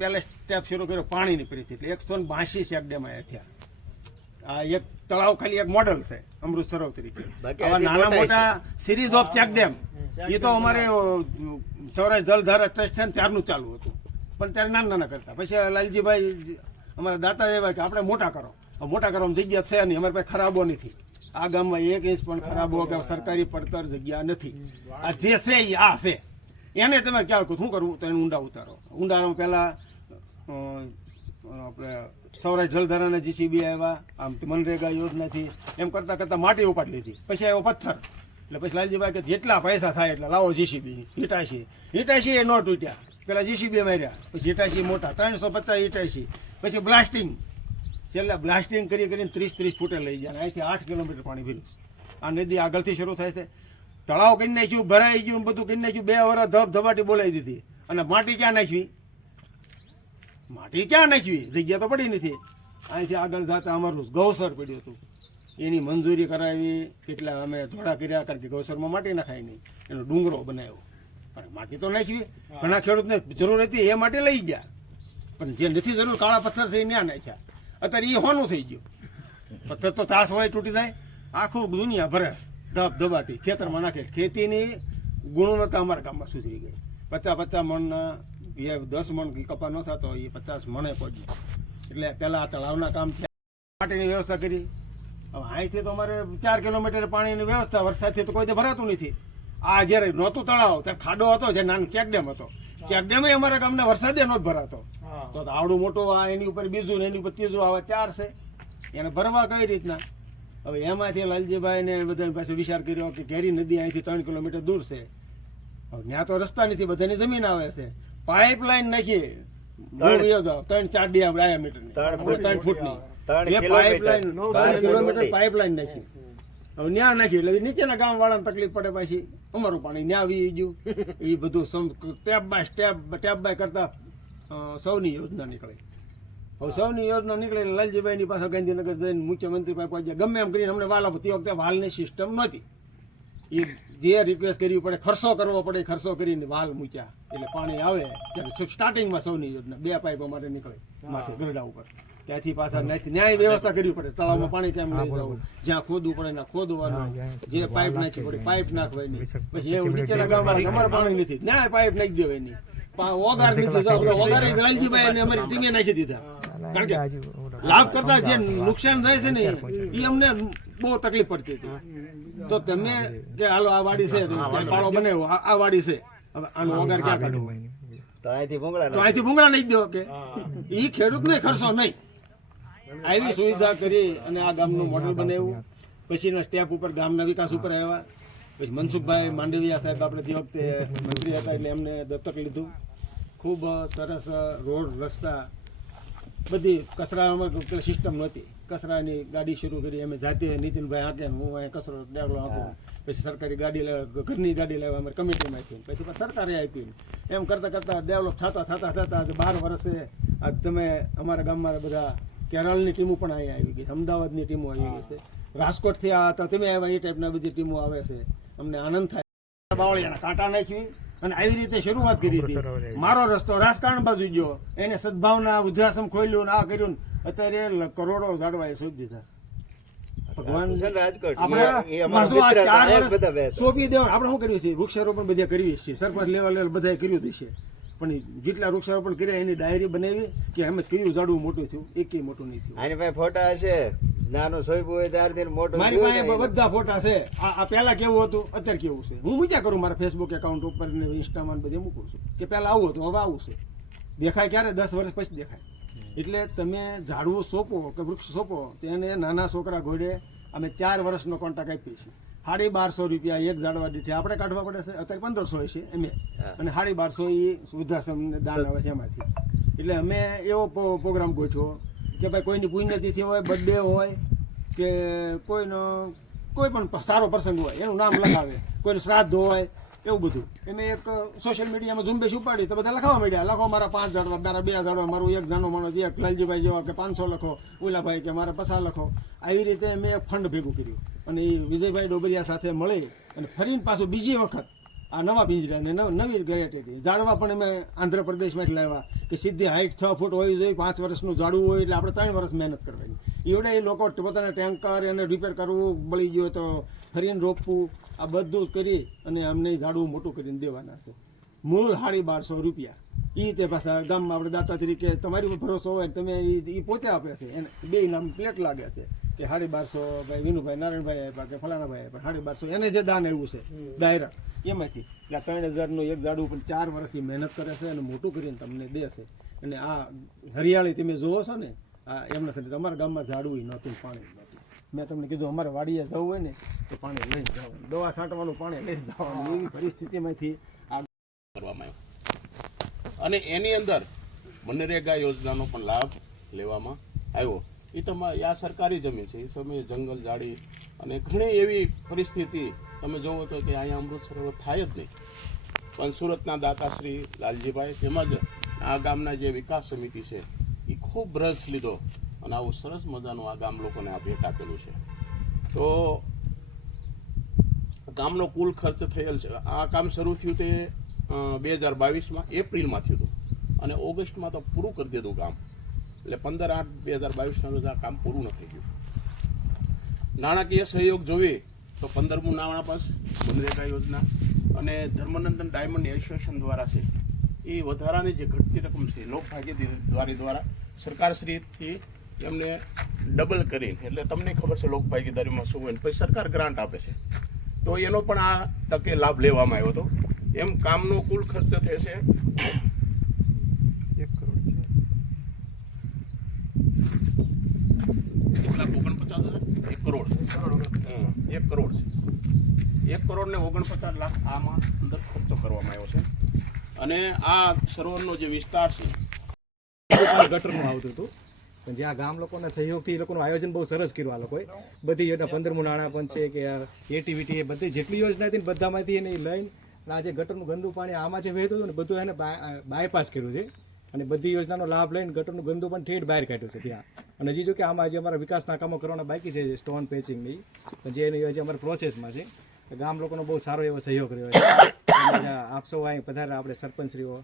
પહેલા સ્ટેપ શરૂ કર્યો પાણીની પરિસ્થિતિ 182 ચેકડેમ આવ્યા થયા. આ એક તળાવ ખાલી એક મોડલ છે અમૃત સરોવર તરીકે. આવા નાના મોટા સિરીઝ ઓફ ચેકડેમ એ તો અમારે સૌરાષ્ટ્ર જલધારા ટ્રસ્ટ છે ને ત્યારનું ચાલુ હતું, પણ ત્યારે નાના કરતા. પછી લાલજીભાઈ અમારા દાતા એવા કે આપણે મોટા કરો. મોટા કરવામાં જગ્યા છે નહીં, અમારી પાસે ખરાબો નથી. આ ગામમાં 1 ઇંચ પણ ખરાબો કે સરકારી પડતર જગ્યા નથી. આ જે છે એ આ છે, એને તમે ક્યાં શું કરવું તો એને ઊંડા ઉતારો. ઊંડામાં પહેલાં આપણે સૌરાષ્ટ્ર જલધારાના જીસીબી આવ્યા, આમ મનરેગા યોજનાથી એમ કરતાં કરતાં માટી ઉપાડી લીધી. પછી આવ્યો પથ્થર. એટલે પછી લાલજીભાઈ કે જેટલા પૈસા થાય એટલા લાવો જીસીબી. હિટાશી એ ન તૂટ્યા, પેલા જીસીબી માર્યા, પછી હિટાશી મોટા 350 હિટાશી. પછી બ્લાસ્ટિંગ, છેલ્લા બ્લાસ્ટિંગ કરીને 30 ફૂટે લઈ ગયા. અહીંથી 8 કિલોમીટર પાણી ભર્યું. આ નદી આગળથી શરૂ થાય છે. તળાવ કરી નાખ્યું, ભરાઈ ગયું, બધું કરી નાખ્યું. 2 વર્ષ ધબધબાટી બોલાવી દીધી. અને માટી ક્યાં નાખવી? જગ્યા તો પડી નથી. અહીંથી આગળ જતા અમારું ગૌસર પડ્યું હતું, એની મંજૂરી કરાવી. કેટલા અમે ધોળા કર્યા, કારણ કે ગૌસરમાં માટી નખાય નહીં, એનો ડુંગરો બનાવ્યો. પણ માટી તો નાખવી. ઘણા ખેડૂતને જરૂર હતી એ માટે લઈ ગયા, પણ જે નથી જરૂર કાળા પથ્થર છે એ ત્યાં નાખ્યા. અત્યારે એ હોનું થઈ ગયું. પથ્થર તો તાસ હોય તૂટી જાય. આખું દુનિયા ભરેસ ધબધબાટી ખેતરમાં નાખે. ખેતીની ગુણવત્તા અમારા ગામમાં સુધરી ગઈ. 50 મણના 10 મણ કપા ન થતો એ 50 મણે પહોંચ્યો. એટલે પહેલાં આ તળાવના કામ થયા, માટીની વ્યવસ્થા કરી. હવે અહીંથી તો અમારે 4 કિલોમીટર પાણીની વ્યવસ્થા. વરસાદથી તો કોઈ તો ભરાતું નથી. આ જ્યારે નહોતું તળાવ ત્યારે ખાડો હતો, જે નાનો ચેકડેમ હતો. ચેકડેમ અમારા ગામના વરસાદે નહોતો ભરાતો. તો આવડું મોટું આ એની ઉપર બીજું ને એની ઉપર ત્રીજું, આવા 4 છે. એને ભરવા કઈ રીતના? હવે એમાંથી લાલજીભાઈ ને બધા પાસે વિચાર કર્યો કે કેરી નદી અહીંથી 3 કિલોમીટર દૂર છે. હવે ત્યાં તો રસ્તા નથી, બધાની જમીન આવે છે. પાઇપલાઇન નાખી 3-4 ડાયામીટરની 3 ફૂટની પાઇપલાઇન, 9 કિલોમીટર પાઇપલાઇન નાખી. હવે ન્યા નાખી એટલે નીચેના ગામ વાળાને તકલીફ પડે. પછી અમારું પાણી ન્યા આવી ગયું. એ બધું સ્ટેપ બાય કરતા સૌની યોજના નીકળી. હવે સૌની યોજના નીકળે લાલજીભાઈની પાસે ગાંધીનગર જઈને મુખ્યમંત્રી પાસે પહોંચ્યા. ગમે એમ કરીને અમને વાલ આપો. તે વખતે વાલની સિસ્ટમ નહોતી. એ જે રિક્વેસ્ટ કરવી પડે, ખર્ચો કરવો પડે, ખર્ચો કરીને વાલ મૂક્યા. એટલે પાણી આવે ત્યારે સ્ટાર્ટિંગમાં સૌની યોજના 2 પાઇપો માટે નીકળે માથે ગરડા ઉપર. ત્યાંથી પાછા ન્યાય વ્યવસ્થા કરવી પડે. તળાવમાં પાણી કેમ લઈ જવું, જ્યાં ખોદવું પડે ના ખોદવાનું, જે પાઇપ નાખવી પડે પાઇપ નાખવાની. પછી એવું નીચેના ગામમાં અમારે પાણી નથી, ન્યાય પાઇપ નાખી દેવાની. ઓગાર નથી, ઓગાર લાલજીભાઈ અને અમારી ટીમે નાખી દીધા. કારણ કે લાભ કરતા જે નુકસાન થાય છે ને એ અમને બહુ તકલીફ પડતી હતી. તો તમે કે હાલો આ વાડી છે, પાળો બનાવ્યો, આ વાડી છે, હવે આનો ઓગાર ક્યાં કાઢવો? તો અહીંથી ભૂંગળા નાખી દો. કે એ ખેડૂતને ખર્ચો નહીં. આવી સુવિધા કરી અને આ ગામનું મોડેલ બનાવ્યું. પછીના સ્ટેપ ઉપર ગામના વિકાસ ઉપર આવ્યા. પછી મનસુખભાઈ માંડવિયા સાહેબ આપણે તે વખતે મંત્રી હતા એટલે એમને દત્તક લીધું. ખૂબ સરસ રોડ, રસ્તા, બધી કચરામાં સિસ્ટમ નહોતી. કચરાની ગાડી શરૂ કરી અમે જાતે. નીતિનભાઈ હાંકે, હું અહીંયા કચરો ડેવલો હાંકું. પછી સરકારી ગાડી લાવ્યા, ઘરની ગાડી લાવ્યા અમારી કમિટીમાં આપી. પછી સરકારે આપી. એમ કરતાં કરતાં ડેવલપ થતા 12 વર્ષે આજ તમે અમારા ગામમાં બધા કેરળની ટીમો પણ અહીંયા આવી ગઈ, અમદાવાદની ટીમો આવી ગઈ છે, રાજકોટથી આ હતા તમે આવ્યા, એ ટાઈપના બધી ટીમો આવે છે. અમને આનંદ થાય. બાવળિયાના કાંટા નાખી અને આવી રીતે શરૂઆત કરી હતી. મારો રસ્તો રાજકારણ બાજુ ગયો, એને સદભાવના વૃદ્ધાશ્રમ ખોલ્યું, આ કર્યું. અત્યારે કરોડો ઝાડવા એ સોંપી દીધા. ભગવાન સોંપી દેવા. આપણે શું કર્યું છે? વૃક્ષારોપણ બધા કરીએ છીએ, સરપંચ લેવલ બધા કર્યું છે. પણ જેટલા વૃક્ષારોપણ કર્યા એની ડાયરી બનાવી કે એમ જ કર્યું, ઝાડવું મોટું થયું, એકેય મોટું નહીં થયું. આની પાસે ફોટા હશે, નાનું સોયબું હોય ત્યારથી મોટું. મારી પાસે બધા ફોટા છે. આ પહેલા કેવું હતું, અત્યારે કેવું છે. હું મૂક્યા કરું મારા ફેસબુક એકાઉન્ટ ઉપર ને ઇન્સ્ટામાં બધે મૂકું છું કે પહેલા આવું હતું, હવે આવું છે. દેખાય ક્યારે? 10 વર્ષ પછી દેખાય. એટલે તમે ઝાડવું સોંપો કે વૃક્ષ સોંપો, તેને નાના છોકરા ઘોડે અમે 4 વર્ષનો કોન્ટ્રાક્ટ આપીએ છીએ. 1250 રૂપિયા એક ઝાડવા દીઠે આપણે કાઢવા પડે છે. અત્યારે 1500 છે એમ, અને 1250 એ વૃદ્ધાશ્રમને દાન આવે છે એમાંથી. એટલે અમે એવો પ્રોગ્રામ ગોઠવો કે ભાઈ કોઈની પુણ્યતિથિ હોય, બર્થડે હોય કે કોઈનો કોઈ પણ સારો પ્રસંગ હોય એનું નામ લખાવે, કોઈનું શ્રાદ્ધ હોય, એવું બધું. એમ એક સોશિયલ મીડિયામાં ઝુંબેશ ઉપાડી તો બધા લખવા માંડ્યા. લખો મારા 5 ઝાડવા, મારા 2 ઝાડવા, મારું એક જાનો માણસ, એક લાલજીભાઈ જેવા કે 500 લખો, ઉલાભાઈ કે મારા 50 લખો. આવી રીતે મેં એક ફંડ ભેગું કર્યું અને એ વિજયભાઈ ડોબરિયા સાથે મળી અને ફરીને પાછું બીજી વખત આ નવા પિંજરા ને નવી વેરાયટી હતી. ઝાડવા પણ અમે આંધ્રપ્રદેશમાંથી લાવ્યા કે સીધી હાઈટ 6 ફૂટ હોવી જોઈએ, 5 વર્ષનું ઝાડવું હોય એટલે આપણે 3 વર્ષ મહેનત કરવાની. એવડે એ લોકો પોતાના ટેન્કર એને રિપેર કરવું, બળી ગયો તો ફરીને રોપવું, આ બધું કરી અને અમને ઝાડવું મોટું કરીને દેવાના છે. મૂળ 1250 રૂપિયા. એ તે પાછા ગામમાં આપણે દાતા તરીકે તમારી ઉપર ભરોસો હોય તમે એ પોતે આપે છે. એને 2 નામ પ્લેટ લાગે છે કે 1250 ભાઈ વિનુભાઈ નારાયણભાઈ આપ્યા કે ફલાણાભાઈ આપ્યા 1250. એને જે દાન આવ્યું છે ડાયરેક્ટ એમાંથી એટલે 3000નું એક ઝાડું પણ 4 વર્ષથી મહેનત કરે છે અને મોટું કરીને તમને દે છે. અને આ હરિયાળી તમે જોવો છો ને, આ એમના સાથે તમારા ગામમાં ઝાડવું નહોતું, પાણી નહોતું. મેં તમને કીધું અમારે વાડીએ જવું હોય ને તો પાણી લઈ જવાનું, દવા છાંટવાનું પાણી લઈ જવાનું, એવી પરિસ્થિતિમાંથી કરવામાં આવ્યો. અને એની અંદર મનરેગા યોજનાનો પણ લાભ લેવામાં આવ્યો. એ તમારે આ સરકારી જમીન છે, એ સમયે જંગલ જાળી અને ઘણી એવી પરિસ્થિતિ તમે જોવો તો કે અહીંયા અમૃત સરોવર થાય જ નહીં. પણ સુરતના દાતાશ્રી લાલજીભાઈ તેમજ આ ગામના જે વિકાસ સમિતિ છે એ ખૂબ રસ લીધો અને આવું સરસ મજાનું આ ગામ લોકોને આ ભેટ આપેલું છે. તો ગામનો કુલ ખર્ચ થયેલ છે, આ કામ શરૂ થયું તે 2022માં એપ્રિલમાં થયું હતું અને ઓગસ્ટમાં તો પૂરું કરી દીધું કામ. એટલે 15/8/2022ના રોજ આ કામ પૂરું નથી થયું. નાણાકીય સહયોગ જોઈએ તો 15મું નાણાં પાસ મનરેગા યોજના અને ધર્મનંદન ડાયમંડ એસોસિએશન દ્વારા છે એ વધારાની જે ઘટતી રકમ છે લોકભાગીદારી દ્વારા સરકારશ્રીથી એમને ડબલ કરીને, એટલે તમને ખબર છે લોકભાગીદારીમાં શું હોય, પછી સરકાર ગ્રાન્ટ આપે છે તો એનો પણ આ તકે લાભ લેવામાં આવ્યો હતો. એમ કામનો કુલ ખર્ચ થશે 1 કરોડ છે, 1,49,000 કરોડ 1 કરોડ છે, 1 કરોડ ને 49 લાખ આમાં અંદર ખર્ચો કરવામાં આવ્યો છે. અને આ સરોવરનો જે વિસ્તાર છે ગટરનું આવતું હતું, પણ જે આ ગામ લોકોના સહયોગથી એ લોકોનું આયોજન બહુ સરસ કર્યું. આ લોકોએ બધી યોજના 15મું નાણાં પણ છે કે એટીવીટી એ બધી જેટલી યોજના હતી ને બધામાંથી એને લઈને આ જે ગટરનું ગંદુ પાણી આમાં જે વહેતું હતું ને બધું એને બાયપાસ કર્યું છે અને બધી યોજનાનો લાભ લઈને ગટરનું ગંદુ પણ ઠેઠ બહાર કાઢ્યું છે ત્યાં. અને હજી જો કે આમાં જે અમારા વિકાસના કામો કરવાના બાકી છે, સ્ટોન પેચિંગની, જે એની જે અમારા પ્રોસેસમાં છે. ગામ લોકોનો બહુ સારો એવો સહયોગ રહ્યો છે. આપ સૌ અહીં પધારેલા આપણે સરપંચશ્રીઓ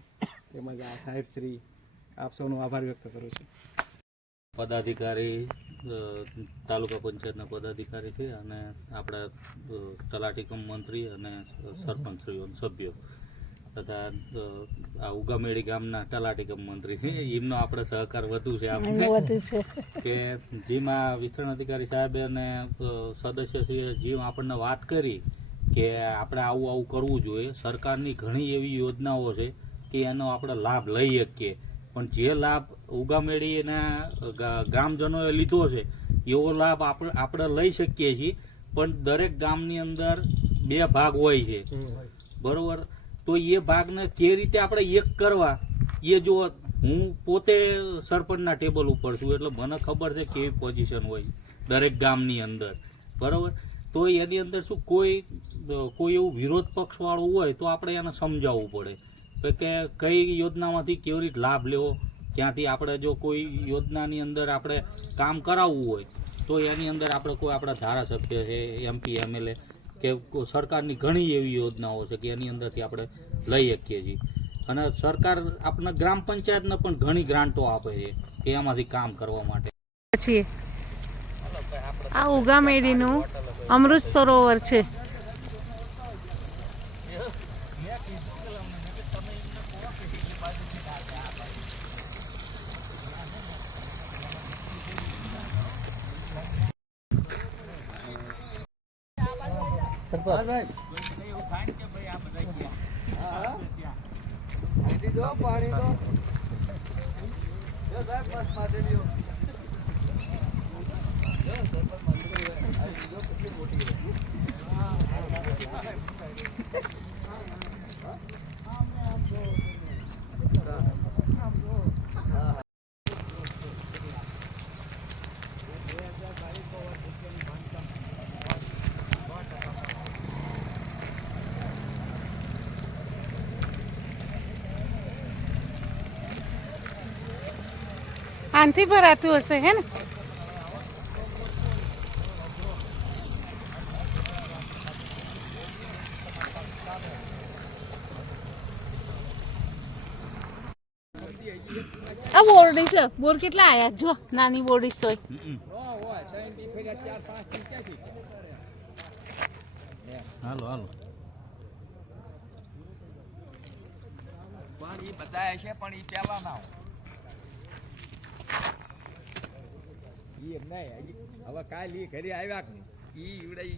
તેમજ આ સાહેબશ્રી, આપ સૌનો આભાર વ્યક્ત કરું છું. પદાધિકારી તાલુકા પંચાયતના પદાધિકારી છે અને આપણા તલાટી કમ મંત્રી અને સરપંચશ્રીઓ સભ્યો તથા આ ઉગામેડી ગામના તલાટી કમ મંત્રી છે, એમનો આપણે સહકાર વધુ છે આપણે કે જેમાં વિસ્તરણ અધિકારી સાહેબ અને સદસ્યશ્રીએ જેમ આપણને વાત કરી કે આપણે આવું આવું કરવું જોઈએ. સરકારની ઘણી એવી યોજનાઓ છે કે એનો આપણે લાભ લઈ શકીએ, પણ જે લાભ ઉગામેડીના ગ્રામજનોએ લીધો છે એવો લાભ આપણે લઈ શકીએ છીએ, પણ દરેક ગામની અંદર 2 ભાગ હોય છે, બરોબર? તો એ ભાગને કે રીતે આપણે એક કરવા, એ જો હું પોતે સરપંચના ટેબલ ઉપર છું એટલે મને ખબર છે કેવી પોઝિશન હોય દરેક ગામની અંદર, બરોબર? તો એની અંદર શું કોઈ એવું વિરોધ પક્ષવાળું હોય તો આપણે એને સમજાવવું પડે કે કઈ યોજનામાંથી કેવી રીતે લાભ લેવો, ક્યાંથી આપણે જો કોઈ યોજનાની અંદર આપણે કામ કરાવવું હોય તો એની અંદર આપણે કોઈ આપણા ધારાસભ્ય છે, MP MLA કે સરકારની ઘણી એવી યોજનાઓ છે કે એની અંદરથી આપણે લઈ શકીએ છીએ. અને સરકાર આપણને ગ્રામ પંચાયતને પણ ઘણી ગ્રાન્ટો આપે છે કે એમાંથી કામ કરવા માટે. પછી આ ઉગામેડીનું અમૃત સરોવર છે. આનથી ભરાતું હશે હે ને? આ બોરડી છે બોર કેટલા આયા જો નાની બોરડી તોય હાલો હાલો હવે કાલે ઘરે આવ્યા કે નહીં